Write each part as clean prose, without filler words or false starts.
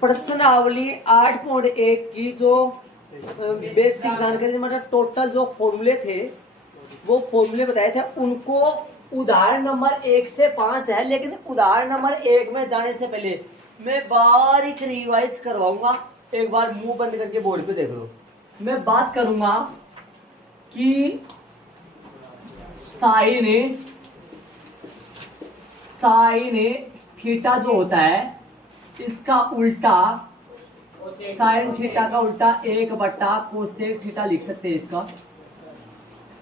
प्रश्नावली 8.1 की जो बेसिक जानकारी मतलब टोटल जो फॉर्मूले थे वो फॉर्मूले बताए थे, उनको उदाहरण नंबर 1 से 5 है। लेकिन उदाहरण नंबर 1 में जाने से पहले मैं बारीक रिवाइज करवाऊंगा। एक बार मुंह बंद करके बोर्ड पे देख लो। मैं बात करूंगा कि साइन थीटा जो होता है इसका उल्टा, साइन थीटा का उल्टा 1 कोसेक थीटा लिख सकते हैं। इसका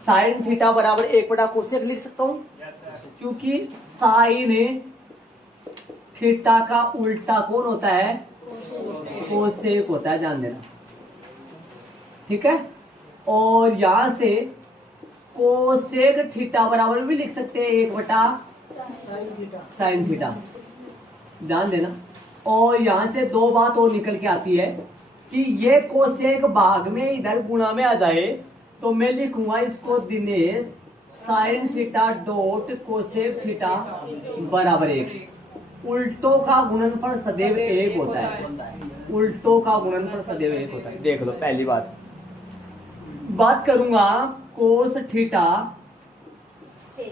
साइन थीटा बराबर 1 कोसेक लिख सकता हूं, क्योंकि साइन थीटा का उल्टा कौन होता है? कोसेक होता है, ध्यान देना। ठीक है, और यहां से कोसेक थीटा बराबर भी लिख सकते हैं 1 साइन थीटा, ध्यान देना। और यहां से दो बात और निकल के आती है कि ये कोसेक भाग में इधर गुणा में आ जाए तो मैं लिखूंगा इसको Dinesh sine theta dot cosec theta बराबर 1। उल्टों का गुणनफल सदैव 1 होता है, उल्टों का गुणनफल सदैव 1 होता है। देख लो, पहली बात करूंगा कोस थीटा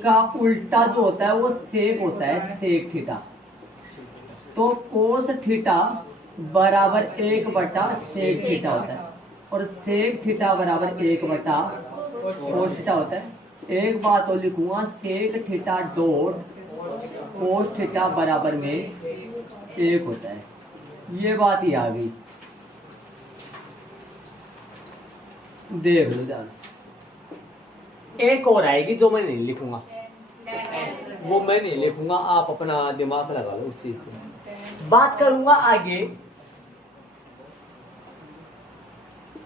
का उल्टा जो होता है वो सेक होता है, सेक थीटा। तो कोस थीटा बराबर 1 सेक थीटा होता है, और सेक थीटा बराबर 1 कोस थीटा होता है। एक बात और लिखूंगा, sec theta dot cos theta बराबर में 1 होता है। ये बात ही आ गई, देख लो ध्यान। एक और आएगी जो मैं नहीं लिखूंगा, वो मैं नहीं लिखूंगा, आप अपना दिमाग लगा लो उस चीज से। बात करूंगा आगे,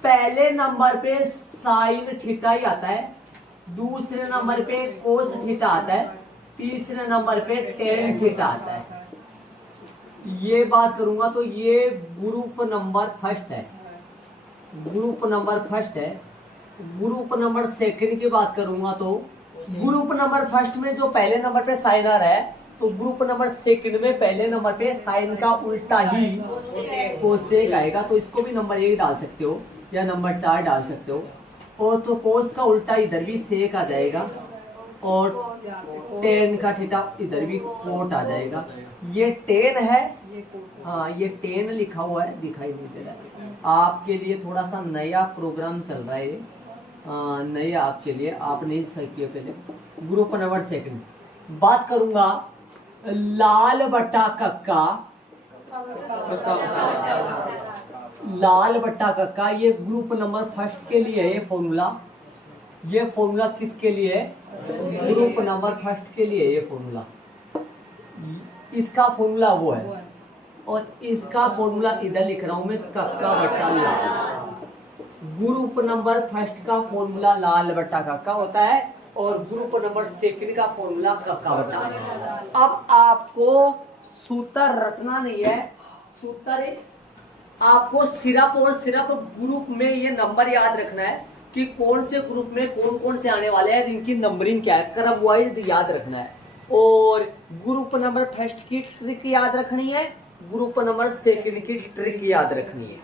पहले नंबर पे साइन थीटा ही आता है, दूसरे नंबर पे कोस थीटा आता है, तीसरे नंबर पे टेन थीटा आता है। ये बात करूंगा तो ये ग्रुप नंबर फर्स्ट है, ग्रुप नंबर फर्स्ट है। ग्रुप नंबर सेकंड की बात करूंगा तो ग्रुप नंबर फर्स्ट में जो पहले नंबर पे साइन आ रहा है, तो ग्रुप नंबर सेकंड में पहले नंबर पे साइन का उल्टा ही कोसेक आएगा। तो इसको भी नंबर 1 डाल सकते हो या नंबर 4 डाल सकते हो। और तो कोस का उल्टा इधर भी सेक आ जाएगा, और टेन का थीटा इधर भी कोट आ जाएगा। ये टेन है, हाँ ये टेन लिखा हुआ है, दिखाई नहीं दे रहा है आपके लिए। थोड़ा सा नया प्रोग्राम चल रहा है, नए आपके लिए, आप नहीं सीखे पहले। ग्रुप नंबर सेकंड बात करूंगा, लाल बट्टा कक्का, लाल बट्टा कक्का, ये ग्रुप नंबर फर्स्ट के लिए है। ये फॉर्मूला किसके लिए है? ग्रुप नंबर फर्स्ट के लिए ये फॉर्मूला। इसका फॉर्मूला वो है, और इसका फॉर्मूला इधर लिख रहा हूं मैं, कक्का बट्टा लाल। ग्रुप नंबर फर्स्ट का फॉर्मूला लाल बट्टा कक्का होता है, और ग्रुप नंबर सेकंड का फॉर्मूला कक्का बट्टा। अब आपको सूत्र रटना नहीं है, सूत्र आपको सिर्फ और सिर्फ ग्रुप में ये नंबर याद रखना है कि कौन से ग्रुप में कौन कौन से आने वाले हैं, इनकी नंबरिंग क्या है, क्रम वाइज याद रखना है। और ग्रुप नंबर फर्स्ट की ट्रिक याद रखनी है, ग्रुप नंबर सेकंड की ट्रिक याद रखनी है।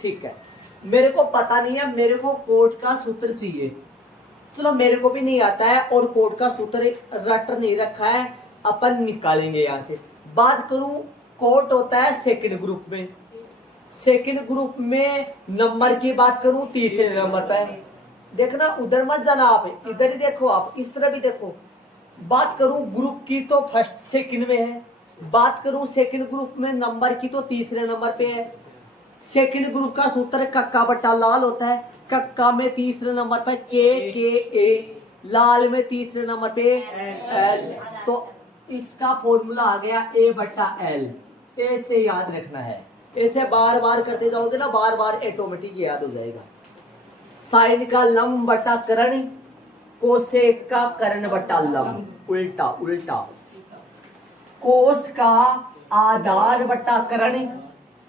ठीक है, मेरे को पता नहीं है, मेरे को कोड का सूत्र चाहिए। चलो मेरे को भी नहीं आता है, और कोड का सूत्र रट नहीं रखा है, अपन निकालेंगे यहां से। बात करूं, कोड होता है सेकंड ग्रुप में। सेकंड ग्रुप में नंबर की बात करूं, तीसरे नंबर पे। देखना उधर मत जाना, आप इधर ही देखो, आप इस तरह भी देखो। बात करूं ग्रुप की तो फर्स्ट सेकंड में है, बात करूं सेकंड ग्रुप में नंबर की तो तीसरे नंबर पे है। सेकंड ग्रुप का सूत्र कक्का बट्टा लाल होता है। कक्का में तीसरे नंबर पर के ए, लाल में तीसरे नंबर पे एल। तो इसका फॉर्मूला आ गया ए बट्टा एल। ऐसे याद रखना है, ऐसे बार बार करते जाओगे ना, बार बार ऑटोमेटिक याद हो जाएगा। साइन का लंब बट्टा कर्ण, कोसेक का कर्ण बट्टा लंब, उल्टा उल्टा। कोस का आधार बट्टा कर्ण,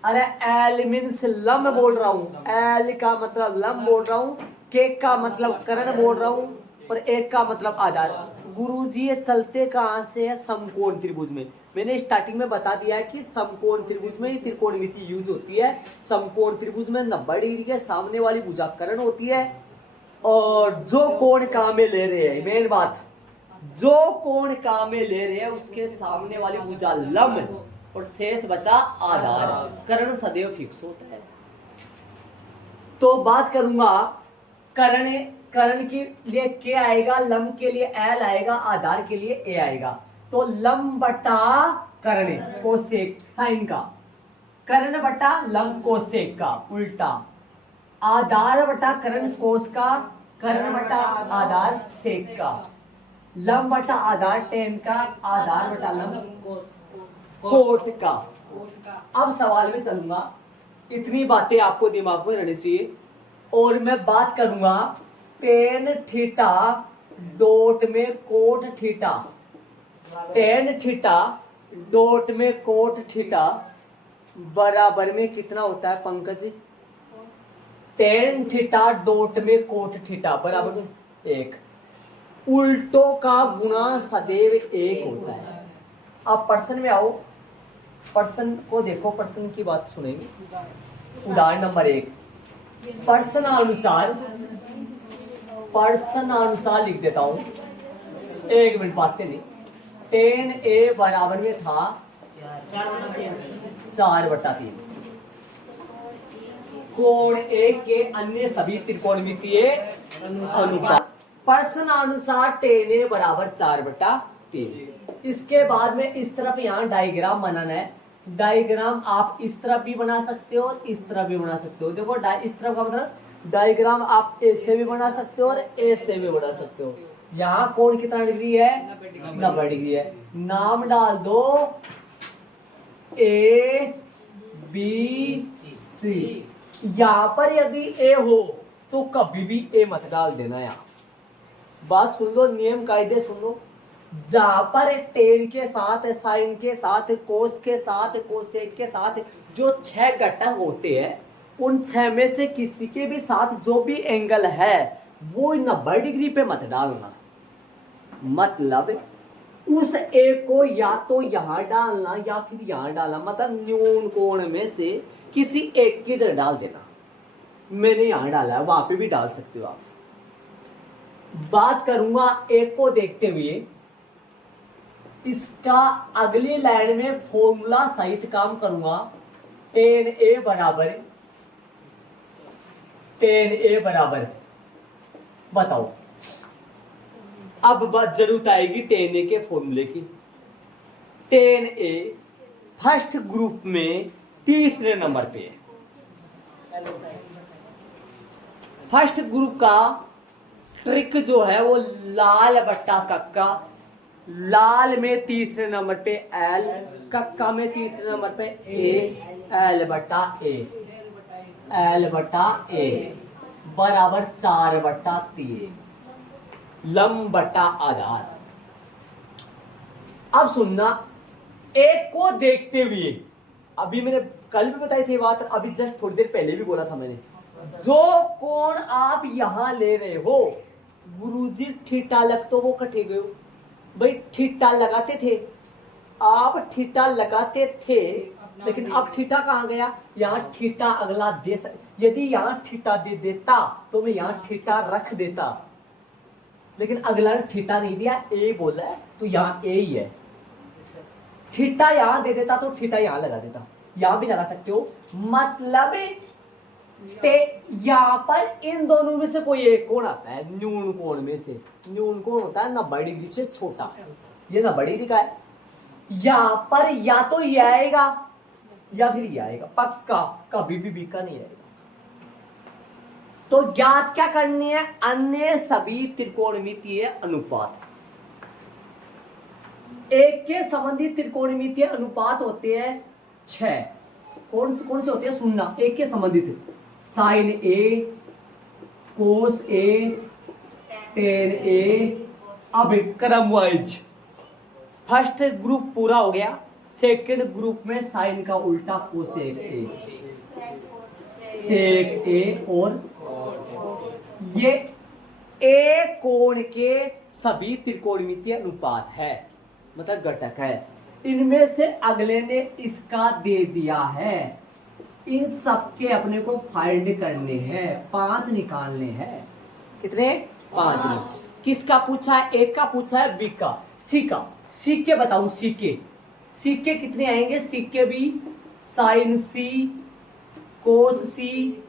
अरे एल मीन्स लंब बोल रहा हूँ, एल का मतलब लंब बोल रहा हूँ, के का मतलब कर्ण बोल रहा हूँ, और एक का मतलब आधार। गुरुजी ये चलते कहाँ से है? समकोण त्रिभुज में। मैंने स्टार्टिंग में बता दिया है कि समकोण त्रिभुज में ही त्रिकोणमिति यूज होती है। समकोण त्रिभुज में 90 डिग्री के सामने वाली भुजा कर्ण होती है, और जो कोण काम में ले रहे हैं, मेन बात, जो कोण काम में ले रहे हैं उसके सामने वाली भुजा लंब, और शेष बचा आधार। कर्ण सदैव फिक्स होता है। तो बात करूंगा कर्ण के लिए के आएगा, लंब के लिए एल आएगा, आधार के लिए ए आएगा। तो लंब बटा कर्ण कोसेक साइन का, कर्ण बटा लंब कोसेक का उल्टा, आधार बटा कर्ण कोस का, कर्ण बटा आधार सेक का, लंब बटा आधार टेन का, आधार बटा लंब कोट का। अब सवाल में चलूंगा, इतनी बातें आपको दिमाग में रहनी चाहिए। और मैं बात करूंगा टेन थीटा डॉट में cot theta, tan theta dot में कोट थीटा बराबर में कितना होता है पंकज? टेन थीटा डॉट में कोट थीटा बराबर में 1। उल्टों का गुणा सदैव 1 होता है। अब प्रश्न में आओ, प्रश्न को देखो, प्रश्न की बात सुनेंगे। उदाहरण नंबर 1, प्रश्नानुसार लिख देता हूं, 1 मिनट बातें नहीं। टेन ए बराबर में था 4/3। कोण ए के अन्य सभी त्रिकोणमितीय अनुपात। प्रश्नानुसार टेन ए बराबर 4/3। इसके बाद में इस तरफ यहाँ डायग्राम बनाना है। डायग्राम आप इस तरफ भी बना सकते हो और इस तरफ भी बना सकते हो। देखो इस तरफ का मतलब डायग्राम आप ऐसे भी बना सकते हो और ऐसे भी बना सकते हो। यहाँ कोण कितना डिग्री है? 90 डिग्री है। नाम डाल दो ए बी सी। यहाँ पर यदि ए हो तो कभी भी ए मत डाल देना। यहाँ बात सुन लो, नियम कायदे सुन लो। जहां पर टेन के साथ, साइन के साथ, कोस के साथ, कोसेक के साथ जो 6 घटक होते हैं, उन 6 में से किसी के भी साथ जो भी एंगल है वो 90 डिग्री पे मत डालना। मतलब उस एक को या तो यहां डालना या फिर यहां डालना, मतलब न्यून कोण में से किसी एक की जगह डाल देना। मैंने यहां डाला है, वहां पे भी डाल सकते हो आप। बात करूंगा एक को देखते हुए, इसका अगली लाइन में फॉर्मूला सहित काम करूंगा। टेन ए बराबर बताओ। अब बात जरूरत आएगी टेन ए के फॉर्मूले की। टेन ए फर्स्ट ग्रुप में तीसरे नंबर पे है। फर्स्ट ग्रुप का ट्रिक जो है वो लाल बट्टा कक्का, लाल में तीसरे नंबर पे एल, कक्का में तीसरे नंबर पे ए, एल बटा ए बराबर 4/3 लंब बटा आधार। अब सुनना, एक को देखते हुए, अभी मैंने कल भी बताई थी बात, अभी जस्ट थोड़ी देर पहले भी बोला था मैंने, जो कोण आप यहां ले रहे हो, गुरुजी थीटा लग तो वो कटे गए। भाई थीटा लगाते थे आप, थीटा लगाते थे, लेकिन अब थीटा कहाँ गया? यहाँ थीटा अगला दे यदि यहाँ थीटा दे देता तो मैं यहाँ थीटा रख देता, लेकिन अगला ने थीटा नहीं दिया, ए बोला है तो यहाँ ए ही है। थीटा यहाँ दे देता तो थीटा यहाँ लगा देता, यहाँ भी लगा सकते हो। मतलब यहाँ पर इन दोनों में से कोई एक कोण आता है, न्यून कोण में से। न्यून कोण होता है 90 डिग्री से छोटा, ये 90 डिग्री का है। यहाँ पर या तो ये आएगा या फिर ये आएगा, पक्का कभी भी बीका नहीं आएगा। तो ज्ञात क्या करनी है? अन्य सभी त्रिकोणमितीय अनुपात। एक के संबंधित त्रिकोणमितीय अनुपात होते हैं 6। कौन से होते हैं? सुनना, एक के संबंधित साइन ए, कोस ए, टेन ए। अब क्रम वाइज फर्स्ट ग्रुप पूरा हो गया, सेकंड ग्रुप में साइन का उल्टा कोसेक ए, सेक ए, और ये ए कोण के सभी त्रिकोणमितीय अनुपात है, मतलब घटक है। इनमें से अगले ने इसका दे दिया है, इन सबके अपने को फाइंड करने हैं, 5 निकालने हैं। कितने? 5। किसका पूछा है? एक का पूछा है, बी का, सी का। सी के बताऊं, सी के कितने आएंगे? सी के भी साइन सी, कोस सी,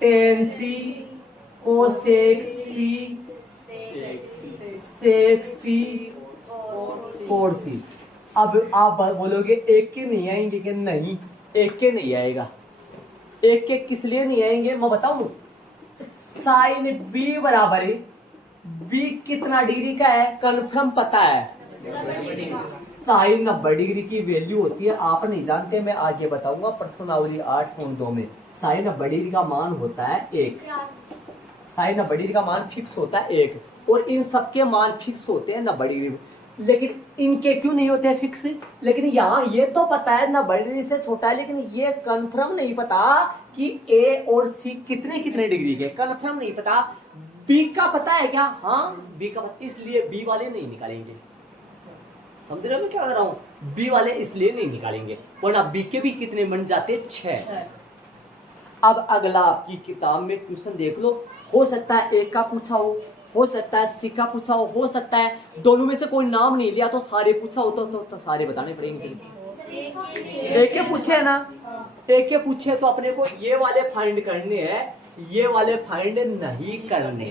टेन सी, कोसेक सी, सेक सी, कोड सी। अब आप बोलोगे एक के नहीं आएंगे कि नहीं, एक के नहीं आएगा। एक के किस लिए नहीं आएंगे मैं बताऊं? साइन बी बराबर है, बी कितना डिग्री का है कंफर्म पता है, साइन 90 डिग्री की वैल्यू होती है, आप नहीं जानते, मैं आगे बताऊंगा प्रश्नावली 8.2 में। साइन 90 डिग्री का मान होता है 1, साइन 90 डिग्री का मान फिक्स होता है 1, और इन सबके मान फिक्स होते हैं 90 डिग्री। लेकिन इनके क्यों नहीं होते फिक्स? लेकिन यहाँ ये तो पता है 90 डिग्री से छोटा है, लेकिन ये कंफर्म नहीं पता कि ए और सी कितने कितने डिग्री के, कंफर्म नहीं पता। बी का पता है क्या? हाँ बी का पता, इसलिए बी वाले नहीं निकालेंगे। समझ रहे हो मैं क्या कर रहा हूँ? बी वाले इसलिए नहीं निकालेंगे, वरना बी के भी कितने बन जाते? 6। अब अगला आपकी किताब में क्वेश्चन देख लो, हो सकता है एक का पूछा हो सकता है सी का पूछा हो सकता है दोनों में से कोई नाम नहीं लिया तो सारे पूछा हो तो सारे बताने पड़ेंगे। एक के पूछे है ना, एक के पूछे तो अपने को ये वाले फाइंड करने हैं, ये वाले फाइंड नहीं करने।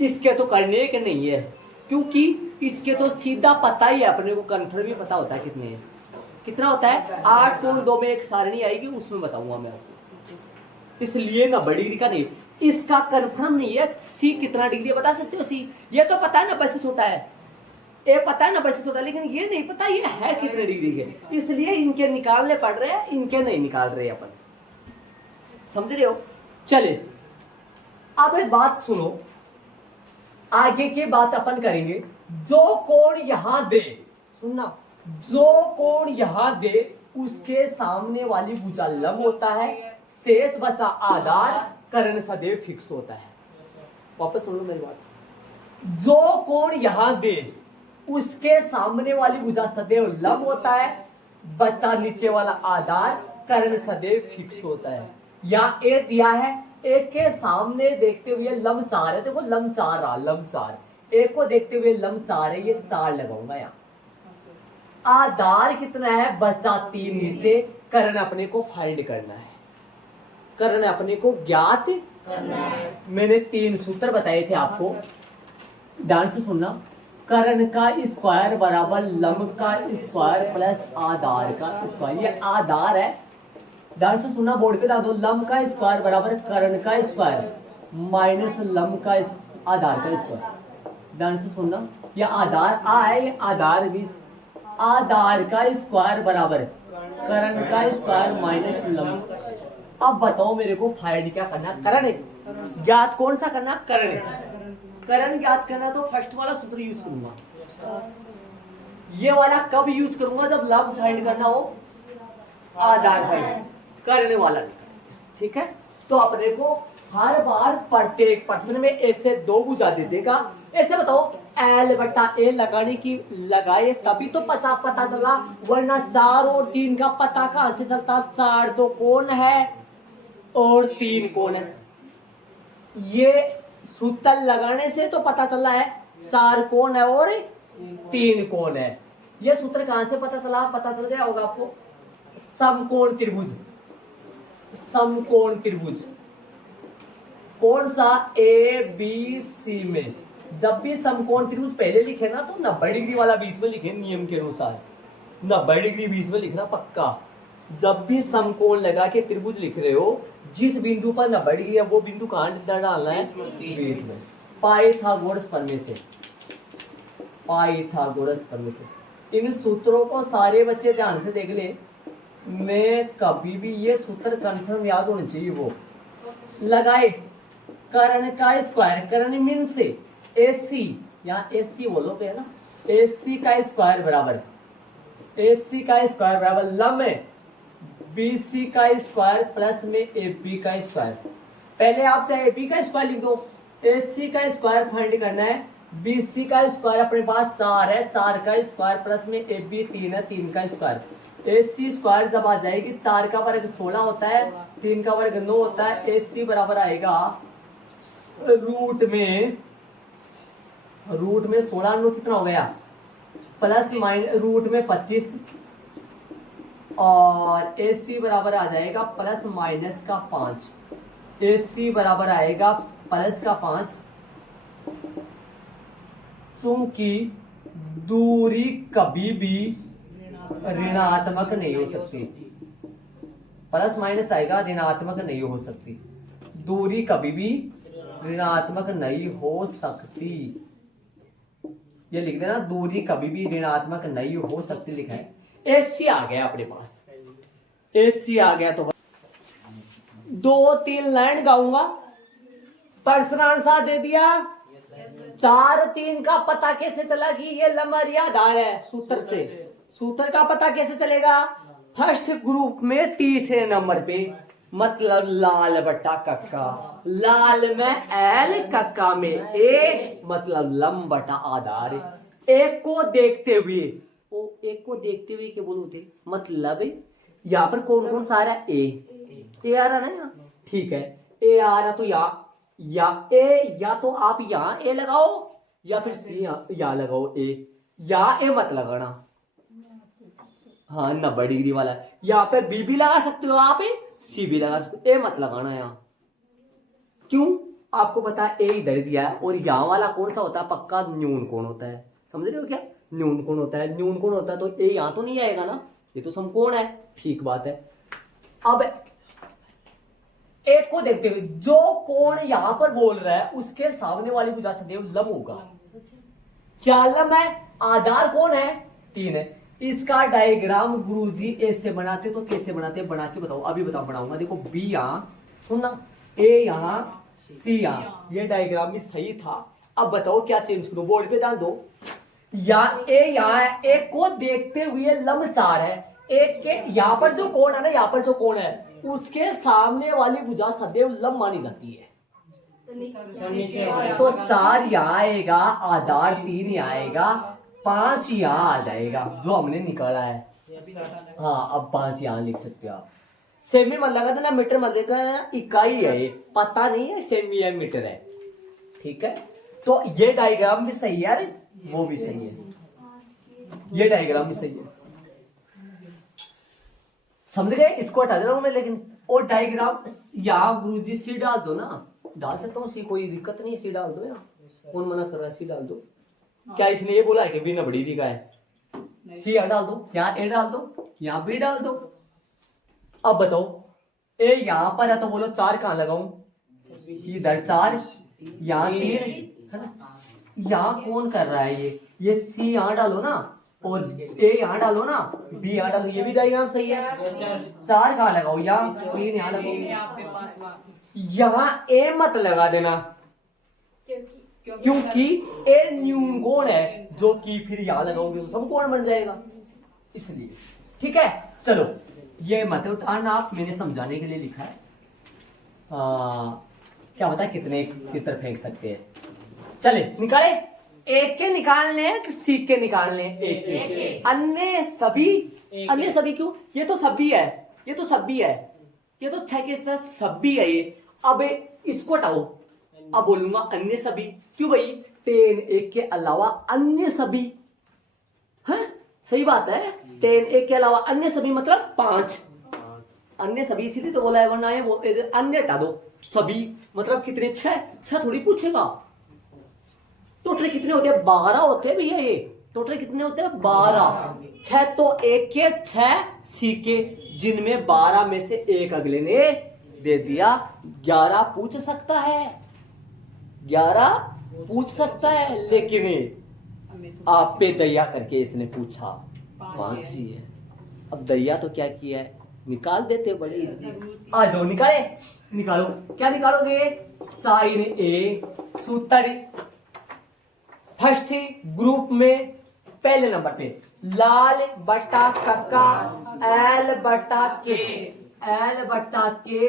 इसके तो करने के नहीं है, क्योंकि इसके तो सीधा पता ही है अपने को, कंफर्म ही पता होता है कितने है, कितना होता है। 8.2 में एक सारणी आएगी उसमें बताऊंगा मैं आपको, इसलिए ना बड़ी डिग्री का नहीं, इसका कंफर्म नहीं है। सी कितना डिग्री बता सकते हो? सी ये तो पता है 90 से छोटा है, ए पता है 90 से छोटा, लेकिन ये नहीं पता ये है कितने डिग्री के, इसलिए इनके निकालने पड़ रहे हैं, इनके नहीं निकाल रहे अपन। समझ रहे हो? चले अब एक बात सुनो, आगे की बात अपन करेंगे। जो कोण यहां दे, सुनना, जो कोण यहां दे उसके सामने वाली भुजा लंब होता है, शेष बचा आधार, कर्ण सदैव फिक्स होता है। वापस सुन लो मेरी बात, जो कोण यहां दे उसके सामने वाली भुजा सदैव लंब होता है, बचा नीचे वाला आधार, कर्ण सदैव फिक्स होता है। या ए दिया है, एक के सामने देखते हुए लंब 4 है, देखो लंब 4 रहा, लंब 4, एक को देखते हुए लंब 4 है, ये 4 लगाऊंगा यहाँ। आधार कितना है? बचा 3 नीचे, कर्ण अपने को फाइंड करना है, कर्ण अपने को ज्ञात करना है। मैंने 3 सूत्र बताए थे आपको, ध्यान से सुनना। कर्ण का स्क्वायर बराबर लंब का स्क्वायर प्लस आधार का स्क्वायर, ये आधार है, ध्यान से सुनना, बोर्ड पे ला दो। लंब का स्क्वायर बराबर कर्ण का स्क्वायर माइनस लंब का आधार का स्क्वायर, ध्यान से सुनना, ये आधार आ है, ये आधार भी, आधार का स्क्वायर बराबर कर्ण का स्क्वायर माइनस लंब। अब बताओ मेरे को फाइंड क्या करना? कर्ण ज्ञात कौन सा करना? कर्ण। कर्ण ज्ञात करना तो फर्स्ट वाला सूत्र यूज करूंगा, ये वाला कब यूज करूंगा? जब लंब फाइंड करना हो, आधार फाइंड करने वाला नहीं, ठीक है। तो अपने को हर बार प्रत्येक प्रश्न में ऐसे 2 भुजा दे देगा। ऐसे बताओ एल बटा ए लगाने की लगाए तभी तो पता चला, वरना 4 और 3 का पता कहां से चलता? 4 तो कौन है और 3 कौन है, ये सूत्र लगाने से तो पता चला है 4 कौन है और 3 कौन है। ये सूत्र कहां से पता चला? पता चल गया होगा आपको, समकोण त्रिभुज, समकोण त्रिभुज कौन सा? ए बी सी में जब भी समकोण त्रिभुज पहले लिखे ना तो 90 डिग्री वाला 20 में लिखे, नियम के अनुसार 90 डिग्री 20 में लिखना पक्का। जब भी समकोण लगा के त्रिभुज लिख रहे हो, जिस बिंदु पर 90 डिग्री है वो बिंदु कहां डालना है? 20 में। पाइथागोरस प्रमेय से, पाइथागोरस प्रमेय से। इन सूत्रों को सारे बच्चे ध्यान से देख ले, मैं कभी भी ये सूत्र कंफर्म याद होने चाहिए। वो लगाए कर्ण का स्क्वायर, कर्ण मीन से AC, यहाँ AC बोलोगे है ना, AC का स्क्वायर बराबर, AC का स्क्वायर बराबर लंब है BC का स्क्वायर प्लस में AB का स्क्वायर। पहले आप चाहे AB का स्क्वायर लिख दो, AC का स्क्वायर फाइंड करना है। BC का स्क्वायर अपने पास 4 है, 4 का स्क्वायर प्लस में AB 3 है, 3 का स्क्वायर। AC स्क्वायर जब आ जाएगी 4 का वर्ग 16 होता है, 3 का वर्ग 9 होता है। AC बराबर आएगा रूट में 16 नो कितना हो गया प्लस माइनस रूट में 25 और AC बराबर आ जाएगा प्लस माइनस का 5। AC बराबर आएगा प्लस का 5 चूंकि दूरी कभी भी ऋणात्मक नहीं हो सकती। प्लस माइनस आएगा, ऋणात्मक नहीं हो सकती। दूरी कभी भी ऋणात्मक नहीं हो सकती। ये लिख देना, दूरी कभी भी ऋणात्मक नहीं हो सकती लिखा है। AC आ गया अपने पास, AC आ गया तो 2-3 लाइन गाऊंगा। प्रश्न आंसर दे दिया। 4-3 का पता कैसे चला कि ये लंबरिया आधार है? सूत्र से। सूत्र का पता कैसे चलेगा? फर्स्ट ग्रुप में तीसरे नंबर पे, मतलब लाल बट्टा कक्का। लाल में L, कक्का में A, मतलब लंब बटा आधार। एक को देखते हुए, एक को देखते हुए क्या बोलते, मतलब यहाँ पर कौन कौन सा आ रहा है? ए आ रहा है ना, ठीक है। ए आ रहा तो या ए, या तो आप यहाँ ए लगाओ या फिर सी यहाँ लगाओ ए, या ए मत लगाना। हाँ 90 डिग्री वाला यहाँ पे बी भी लगा सकते हो, आप सी भी लगा सकते हो, ए मत लगाना यहाँ। क्यों? आपको पता है ए इधर दिया है और यहाँ वाला कौन सा होता है? पक्का न्यून कोण होता है। समझ रहे हो क्या? न्यून कोण होता है। न्यून कोण होता है तो ए यहाँ तो नहीं आएगा ना, ये तो समकोण है। ठीक बात है। अब एक को देखते हुए जो कोण यहां पर बोल रहा है उसके सामने वाली भुजा सदैव लंब होगा। क्या लंब है? आधार कौन है? 3 है। इसका डायग्राम गुरुजी ऐसे बनाते तो कैसे बनाते? बना के बताओ। अभी बताओ, बनाऊंगा। देखो बी यहां, सुनना, ए यहां, सी यहां। ये डायग्राम भी सही था। अब बताओ क्या चेंज करो? बोर्ड पे ध्यान दो। या ए यहां है, एक को देखते हुए लंब 4 है। एक के यहां पर जो कोण है ना, यहां पर जो कोण है उसके सामने वाली भुजा सदैव लंब मानी जाती है। तो 4 यहाँ आएगा, आधार 3 यहाँ आएगा, 5 यहाँ आ जाएगा जो हमने निकाला है। हाँ अब 5 यहाँ लिख सकते हो आप। सेमी मत लगा देना, मीटर मत देना, इकाई है ये, पता नहीं है सेमी है मीटर है। ठीक है, तो ये डायग्राम भी सही है, वो भी सही है, ये डायग्राम भी सही है। समझ गए? इसको हटा देना मैं, लेकिन और डायग्राम यहाँ गुरुजी सी डाल दो ना, डाल सकता हूँ सी, कोई दिक्कत नहीं है, सी डाल दो। यहाँ कौन मना कर रहा है? सी डाल दो। क्या इसने ये बोला है कि बी नबड़ी भी का है? सी यहाँ डाल दो, यहाँ ए डाल दो, यहाँ बी डाल दो। अब बताओ ए यहाँ पर है तो बोलो 4 कहाँ लगाऊं? इधर 4, यहाँ 3 है ना। यहाँ कौन कर रहा है? ये सी यहाँ डालो ना और ए यहाँ डालो ना, बी यहाँ डालो। ये भी डायग्राम सही है। 4 कहाँ लगाओ? यहाँ 3 यहाँ लगाओ। यहाँ ए मत लगा देना क्योंकि ए न्यून कोण है, जो कि फिर यहाँ लगाओगे तो समकोण बन जाएगा, इसलिए। ठीक है, चलो ये मत उठाना आप, मैंने समझाने के लिए लिखा है। क्या पता कितने चित्र फेंक सकते हैं। चले निकाले, एक के निकालने हैं कि सीख के निकालने हैं? एक के। अन्य सभी क्यों? ये तो सभी है, ये तो सभी है, ये तो 6 के साथ सभी है ये। अब इसको हटाओ, अब बोलूंगा अन्य सभी। क्यों भाई? 10 एक के अलावा अन्य सभी है, सही बात है। 10 एक के अलावा अन्य सभी मतलब 5 अन्य सभी, इसीलिए तो बोला है, वरना ये बोलते अन्य हटा दो। सभी मतलब कितने? 6 थोड़ी पूछेगा। टोटल कितने होते हैं? 12 होते हैं भैया। ये टोटल कितने होते हैं? 12। 6 तो एक के 6 सी के, जिनमें 12 में से एक अगले ने दे दिया। 11 पूछ सकता है, 11 पूछ सकता है, लेकिन आप पे दया करके इसने पूछा 5 ही है। अब दया तो क्या किया है, निकाल देते बड़ी। आ जाओ निकाले, निकालो। क्या निकालोगे? साइन ए। सूत्र फर्स्ट ग्रुप में पहले नंबर पे लाल बटा कक्का एल बटा के, एल बटा के।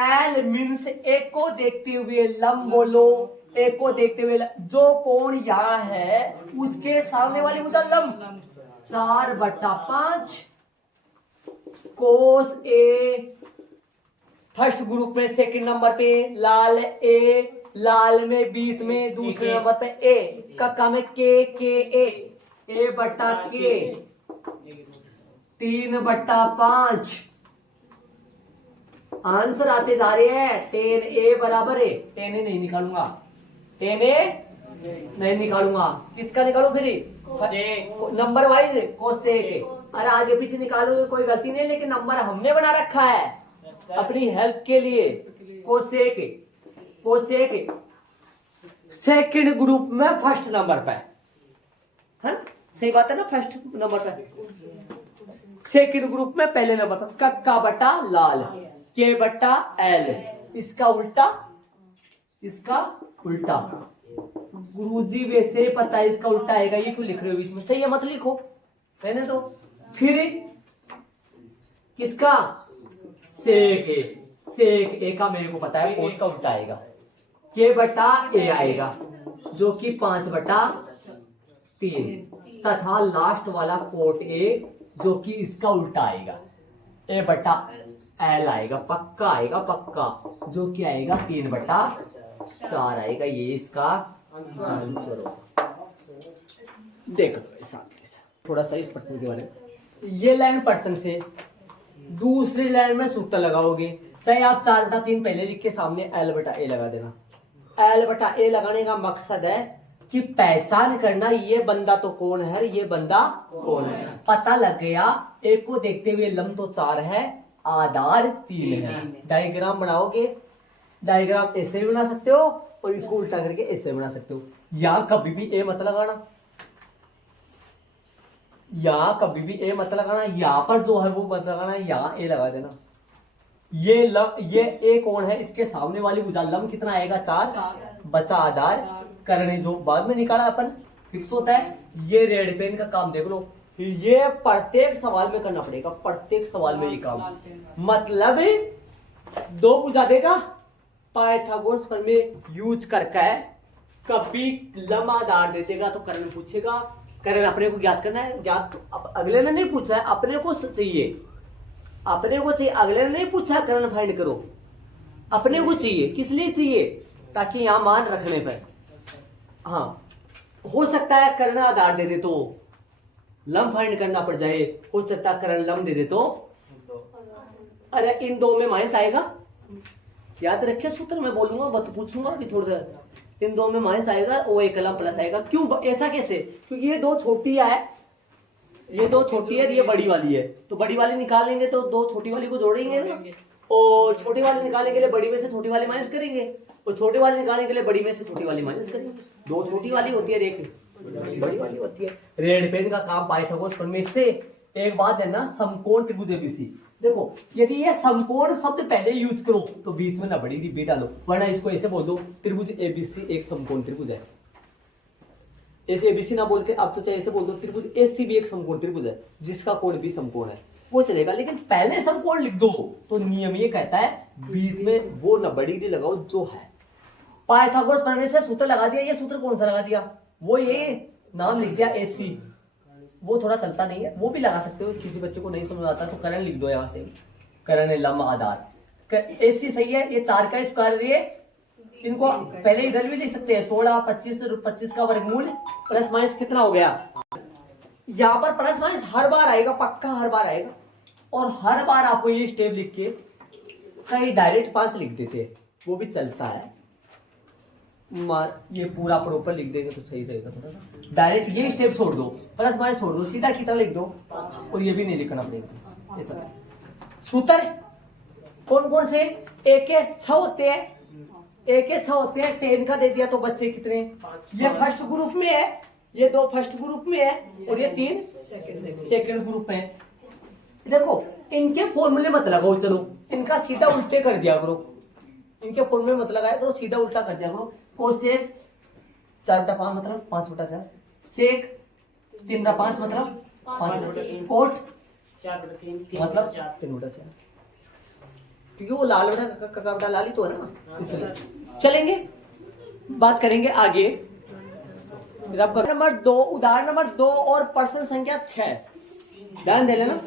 एल मीन्स एक को देखते हुए लंब बोलो, एक को देखते हुए जो कोण यहाँ है उसके सामने वाली भुजा लंब 4/5 कोस ए। फर्स्ट ग्रुप में सेकंड नंबर पे लाल ए, लाल में बीच में दूसरे नंबर पे ए, कक्का में के ए बट्टा के 3/5। आंसर आते जा रहे हैं 10a बराबर है 10a नहीं निकालूंगा 10a नहीं निकालूंगा किसका निकालू फिर नंबर वाइज कोसेक। अरे आगे पीछे निकालो कोई गलती नहीं लेकिन नंबर हमने बना रखा है अपनी हेल्प के लिए। कोसेक सेकंड ग्रुप में फर्स्ट नंबर पे है ना, सही बात है ना, फर्स्ट नंबर पे सेकंड ग्रुप में पहले नंबर पर कक्का बटा लाल के बट्टा एल, इसका उल्टा गुरुजी वैसे पता है इसका उल्टा आएगा, ये क्यों लिख रहे हो बीच में, सही है मत लिखो रहने दो। फिर किसका सेक ए का मेरे को पता है कोस का उल्टा आएगा के बट्टा ए आएगा जो कि 5/3 तथा लास्ट वाला कोट ए जो कि इसका उल्टा आएगा ए बट्टा एल आएगा, पक्का आएगा पक्का, जो कि आएगा 3/4 आएगा। ये इसका आंसर होगा। देखो थोड़ा सा इस पर्सन के बारे में, ये लाइन पर्सन से दूसरी लाइन में सूत्र लगाओगे, चाहे आप 4/3 पहले लिख के सामने एल बटा ए लगा देना। एल बटा ए लगाने का मकसद है कि पहचान करना ये बंदा तो कौन है, ये बंदा कौन है, पता लग गया। एक को देखते हुए लंब तो 4 है, आधार 3 है। डायग्राम बनाओगे, डायग्राम ऐसे भी बना सकते हो और इसको उल्टा करके ऐसे बना सकते हो। यहां कभी भी ए मत लगाना, यहां कभी भी ए मत लगाना, यहां पर जो है वो मत लगाना, यहां ए लगा देना। ये ए कौन है, इसके सामने वाली भुजा लंब कितना आएगा 4 बचा आधार करने जो बाद में निकाला अपन फिक्स होता है। ये रेड पेन का काम देख लो, ये प्रत्येक सवाल में करना पड़ेगा, प्रत्येक सवाल में ये काम, मतलब 2 भुजा देगा पाइथागोरस प्रमेय यूज करके है। कभी लंब आधार दे देगा तो करण पूछेगा, करण अपने को ज्ञात करना है, ज्ञात तो अगले ने नहीं पूछा है, अपने को चाहिए, अपने को चाहिए, अगले ने नहीं पूछा करण फाइंड करो, अपने को चाहिए। किस लिए चाहिए, ताकि यहां मान रखने पर हाँ हो सकता है करण आधार दे दे तो लंब फाइंड करना पड़ जाए, हो सकता है करण लंब दे दे तो, अरे इन 2 में माइनस आएगा, याद रखिए सूत्र मैं बोलूंगा बत पूछूंगा कि थोड़ा सा, इन 2 में माइनस आएगा और एक लंब प्लस आएगा। क्यों ऐसा कैसे, क्योंकि ये 2 छोटियां है, ये 2 छोटी है, ये बड़ी वाली है, तो बड़ी वाली निकालेंगे तो 2 छोटी वाली को जोड़ेंगे ना, और छोटी वाली निकालने के लिए बड़ी में से छोटी वाली माइनस करेंगे, और छोटी वाली निकालने के लिए बड़ी में से छोटी वाली माइनस करेंगे। 2 छोटी वाली होती है, एक बड़ी वाली होती है। रेड पेन का काम पाइथागोरस प्रमेय से। एक बात है ना, समकोण त्रिभुज एबीसी, देखो यदि ये समकोण शब्द पहले यूज करो तो बीच में ना बड़ी बी डालो, वरना इसको ऐसे बोल दो त्रिभुज एबीसी एक समकोण त्रिभुज है। ऐसे एबीसी ना बोल के अब तो चाहे ऐसे बोल दो त्रिभुज एसी भी एक समकोण त्रिभुज है जिसका कोण भी समकोण है, वो चलेगा। लेकिन पहले समकोण लिख दो तो नियम ये कहता है बीच में वो ना बड़ी डी लगाओ जो है। पाइथागोरस प्रमेय से सूत्र लगा दिया, ये सूत्र कौन सा लगा दिया, वो ये नाम लिख दिया एसी, वो थोड़ा चलता नहीं है, वो भी लगा सकते हो, किसी बच्चे को नहीं समझ आता तो करण लिख दो, यहां से करण लंब आधार एसी सही है। ये 4 का स्क्वायर, ये इनको पहले इधर भी लिख सकते हैं 16 25 का वर्गमूल प्लस माइनस कितना हो गया, यहाँ पर प्लस माइनस हर बार आएगा, पक्का हर बार आएगा। और हर बार आपको ये स्टेप लिख के कहीं डायरेक्ट 5 लिख देते वो भी चलता है, ये पूरा प्रॉपर लिख देंगे तो सही रहेगा। थोड़ा सा डायरेक्ट ये स्टेप छोड़ दो, प्लस माइनस छोड़ दो, सीधा कितना लिख दो, और ये भी नहीं लिखना पड़ेगा। ऐसा सूत्र कौन कौन से, एक के 6 होते हैं, एक के 6 होते हैं, 10 का दे दिया तो बच्चे कितने, ये फर्स्ट ग्रुप में है, ये 2 फर्स्ट ग्रुप में है और ये 3 सेकंड ग्रुप में है। देखो इनके फॉर्मूले मत लगाओ, चलो इनका सीधा उल्टे कर दिया करो, इनके फॉर्मूले मत लगाया करो, सीधा उल्टा कर दिया करो। कोसेक 4/5 मतलब 5/4, सेक 3/5 मतलब 5/3, कोट 4/3 मतलब 3/4, क्योंकि वो लाल बटा कक्का बटा लाल ही तो है ना। चलेंगे बात करेंगे आगे। नंबर 2, उदाहरण नंबर 2 और प्रश्न संख्या 6 ध्यान दे लेना।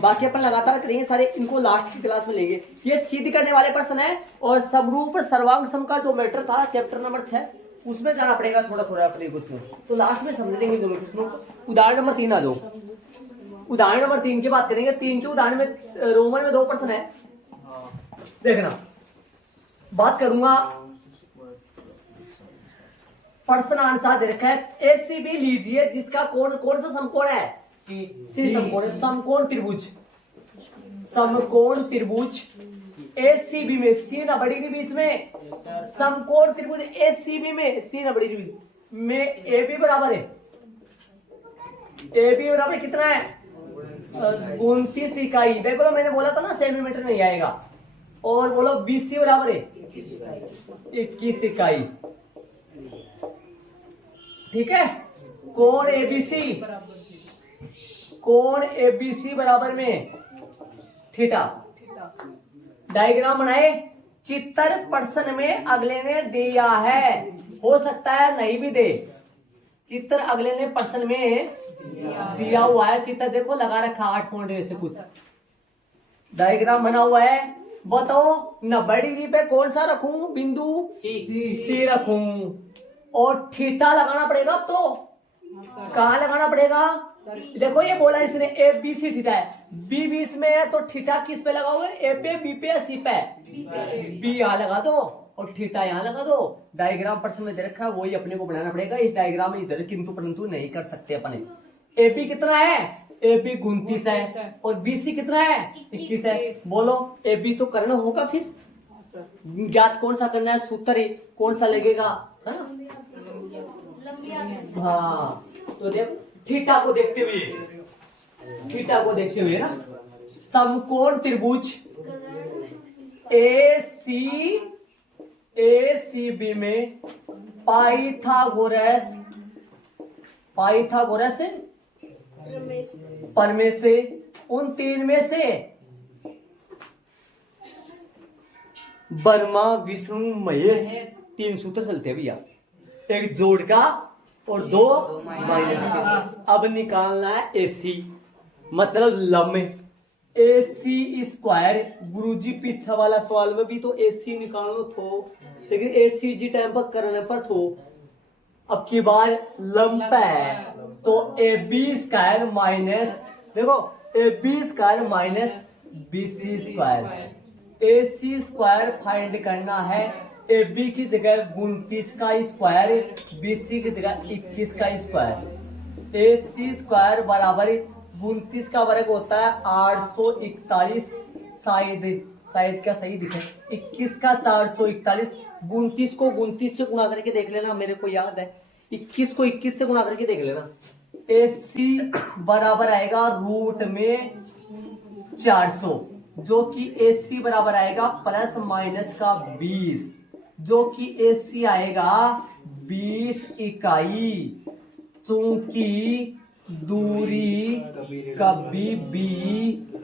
बाकी अपन लगातार करेंगे सारे, इनको लास्ट की क्लास में लेंगे। ये सिद्ध करने वाले प्रश्न है और समरूप सर्वांग सम का जो मैटर था चैप्टर नंबर 6 उसमें जाना पड़ेगा थोड़ा थोड़ा अपने कुछ में, तो लास्ट में समझ लेंगे दोनों प्रश्नों को। उदाहरण नंबर 3 आ जाओ। उदाहरण नंबर 3 की बात करेंगे। 3 के उदाहरण में रोमन में 2 प्रश्न है, देखना। बात करूंगा प्रश्न आंसर दे रखा है। एसीबी लीजिए जिसका कोण कौन सा समकोण है? सी समकोण है। समकोण त्रिभुज, समकोण त्रिभुज एसीबी में, सी ना बड़ी के बीच में, समकोण त्रिभुज एसीबी में, सी ना बड़ी में एबी बराबर है, एबी बराबर कितना है? 29 इकाई। देखो मैंने बोला था ना सेंटीमीटर नहीं आएगा। और बोलो बीसी बराबर है 21 इकाई। ठीक है, कोण एबीसी, कोण एबीसी बराबर में थीटा। डायग्राम बनाए। चित्र प्रश्न में अगले ने दिया है, हो सकता है नहीं भी दे। चित्र अगले ने प्रश्न में दिया हुआ है, चित्र देखो लगा रखा 8 पॉइंट ऐसे कुछ डायग्राम बना हुआ है। बताओ 90 डिग्री पे कौन सा रखूं बिंदु? सी रखूं। और थीटा लगाना पड़ेगा। अब तो कहाँ लगाना पड़ेगा? देखो ये बोला इसने ए बी सी थीटा है, बी बीच में है तो थीटा किस पे लगाओगे? ए पे, बी पे या सी पे? बी यहाँ लगा दो और थीटा यहाँ लगा दो। डायग्राम प्रश्न में दे रखा है वही अपने को बनाना पड़ेगा। इस डायग्राम में इधर किंतु परंतु नहीं कर सकते अपने। ए बी कितना है? ए बी 29 है और बी सी कितना है? 21 है। बोलो ए बी तो करना होगा, फिर ज्ञात कौन सा करना है? सूत्र कौन सा लगेगा, है ना? हाँ, तो देख थीटा को देखते हुए, थीटा को देखते हुए ना, समकोण त्रिभुज एसीबी में पाइथागोरस प्रमेय से उन 3 में से वर्मा, विष्णु, महेश 3 सूत्र चलते हैं भैया, एक जोड़ का और 2 माइनस का। अब निकालना है एसी, मतलब लंब। एसी स्क्वायर, गुरुजी पीछा वाला सवाल में भी तो एसी निकालना थो, लेकिन एसी जी टाइम पर करने पर थो। अब की बार लंब है तो ए बी स्क्वायर माइनस, देखो A B square minus B C square. A C square find करना है। ए बी की जगह 29 का स्क्वायर, बी सी की जगह 21 का स्क्वायर। ए सी स्क्वायर बराबर 29 का वर्ग होता है 841, शायद क्या सही दिखे, 21 का 441। 29 को 29 से गुणा करके देख लेना, मेरे को याद है 21 को 21 से गुणा करके देख लेना। ए सी बराबर आएगा रूट में 400, जो कि ए सी बराबर आएगा प्लस माइनस का 20, जो कि ए सी आएगा 20 इकाई। चूंकि दूरी कभी भी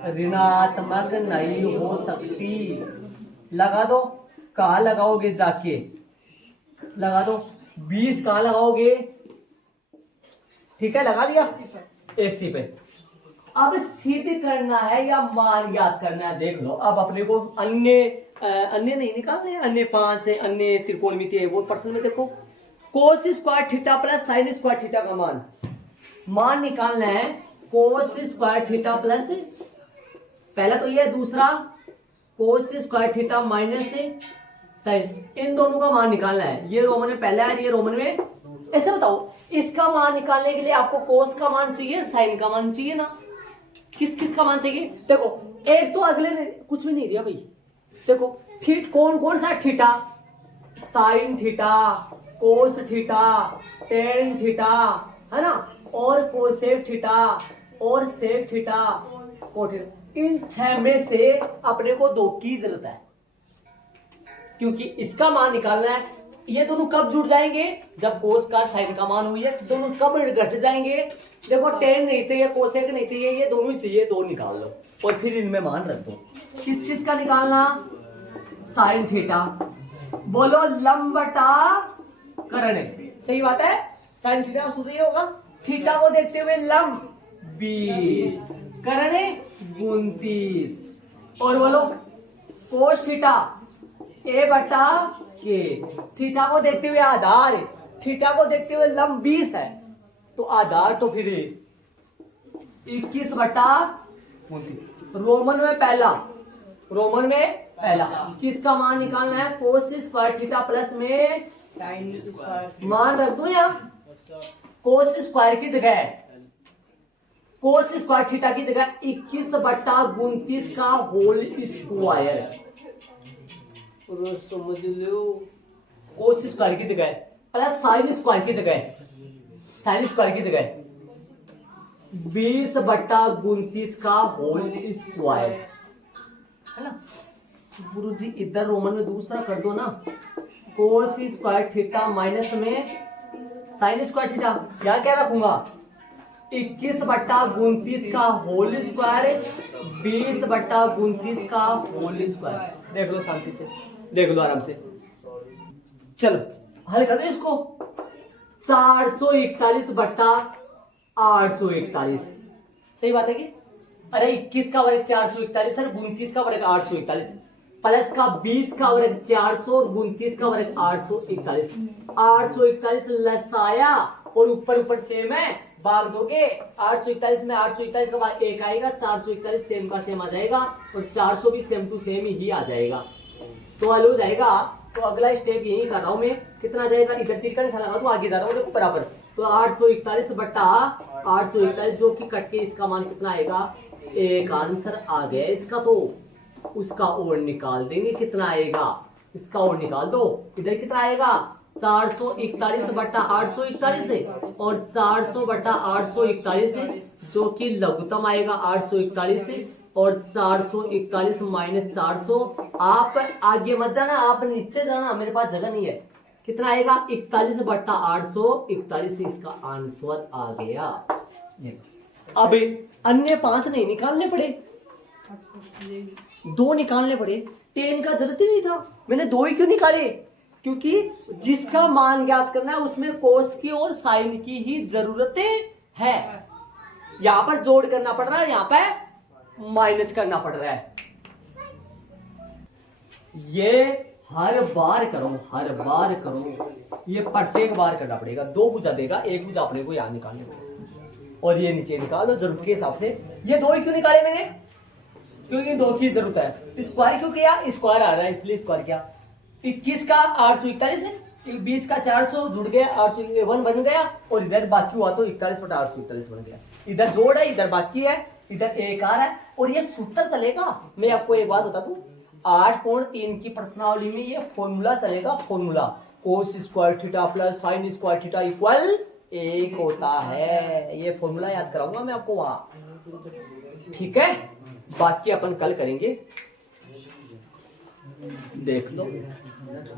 ऋणात्मक नहीं हो सकती। लगा दो, कहाँ लगाओगे जाके, लगा दो 20 कहाँ लगाओगे? ठीक है, लगा दिया एसी पे। अब सिद्ध करना है या मान ज्ञात करना है, देख लो। अब अपने को अन्य नहीं निकालने, अन्य 5 है, अन्य त्रिकोणमिति है, वो प्रश्न में देखो कोस square theta plus sine square theta का मान निकालना है। कोस स्क्वायर थीटा प्लस, पहला तो ये, दूसरा cos square theta minus sine, इन दोनों का मान निकालना है। ये रोमन में पहला है, ये रोमन में। ऐसे बताओ इसका मान निकालने के लिए आपको कोस का मान चाहिए, साइन का मान चाहिए ना? किस किस का मान चाहिए? देखो एक तो अगले ने कुछ भी नहीं दिया भाई। देखो कौन सा theta? Sine theta, cos theta, tan theta, है ना, और कोसेक थीटा और सेक थीटा, कोट थीटा। इन 6 में से अपने को 2 की जरूरत है, क्योंकि इसका मान निकालना है। ये दोनों कब जुड़ जाएंगे? जब कोस का साइन का मान हुई है। दोनों कब घट जाएंगे? देखो टेन नहीं चाहिए, कोसेक नहीं चाहिए, ये दोनों ही चाहिए, 2 निकाल लो और फिर इनमें मान रख दो। किस किस का निकालना? Sine theta. बोलो लंब बटा करण है, सही बात है। साइन थीटा सूत्र ये होगा, थीटा को देखते हुए लंब 20, करण है 29, और बोलो कोस थीटा ए बटा के, थीटा को देखते हुए आधार, थीटा को देखते हुए लंब 20 है, तो आधार तो फिर 21 बटा 29। रोमन में पहला किसका मान निकालना है, कोस स्क्वायर थीटा प्लस में साइन स्क्वायर, मान रख दो या कोस स्क्वायर की जगह, कोस स्क्वायर थीटा की जगह 21 बटा 29 का होल स्क्वायर, समझ लो, कोस स्क्वायर की जगह प्लस साइन स्क्वायर की जगह, साइन स्क्वायर की जगह 20 बटा 29 का होल स्क्वायर, है ना। गुरु जी इधर रोमन में दूसरा कर दो ना, कोस स्क्वायर थीटा माइनस में साइन स्क्वायर थीटा, क्या क्या रखूंगा 21 बटा 29 का होल स्क्वायर, 20 बटा 29 का होल स्क्वायर। देख लो शांति से, देख लो आराम से, चलो हल कर दो इसको। 441 बटा 841, सही बात है कि, अरे 21 का वर्ग 441 है, 29 का वर्ग 841, प्लस का 20 का वर्ग 400 और 29 का वर्ग 841, 841 लसाया और ऊपर सेम है, भाग दोगे 841 में 841 का भाग 1 आएगा, 441 सेम का सेम आ जाएगा और 400 भी सेम टू सेम ही आ जाएगा, तो हल हो जाएगा। तो अगला स्टेप यही कर रहा हूं मैं, कितना जाएगा, इधर तीर का निशान लगा तो आगे जा रहा हूं, देखो बराबर, तो 841 बटा 841 जो कि कट के इसका मान कितना आएगा, एक आंसर आ गया इसका, तो उसका और निकाल देंगे, कितना आएगा इसका और निकाल दो, इधर कितना आएगा 441 बटा 841 है और 400 बटा 841 है, जो कि लघुत्तम आएगा 841 है, और 441 माइनस 400, आप आगे मत जाना, आप नीचे जाना, मेरे पास जगह नहीं है, कितना आएगा 41 बटा 841, इसका आंसर आ गया। अब अन्य 5 नहीं निकालने पड़े, 2 निकालने पड़े, 10 का जरूरत ही नहीं था, मैंने 2 ही क्यों निकाले, क्योंकि जिसका मान ज्ञात करना है उसमें कोस की और साइन की ही जरूरतें है, यहां पर जोड़ करना पड़ रहा है, यहां पर माइनस करना पड़ रहा है, ये हर बार करो, ये प्रत्येक बार करना पड़ेगा, 2 भुजा देगा, 1 भुजा अपने को यहां निकालने पड़ेगा, और ये नीचे निकालो जरूरत के हिसाब से। ये 2 ही क्यों निकाले मैंने, क्योंकि 2 की जरूरत है, स्क्वायर क्यों किया, स्क्वायर आ रहा है इसलिए स्क्वायर किया। 21 का 841 है, 20 का 400 जुड़ गया, 801 बन गया, और इधर बाकी हुआ तो 41 बटा 841 बन गया, इधर जोड़ है, इधर बाकी है, इधर एक आ रहा है, और ये सूत्र चलेगा। मैं आपको एक बात बता दूं, 8.3 की प्रश्नावली में ये फॉर्मूला चलेगा, फॉर्मूला कोस square theta plus sine square theta equal 1 होता है, ये फॉर्मूला याद कराऊंगा मैं आपको वहां, ठीक है। बाकी अपन कल करेंगे, देख लो।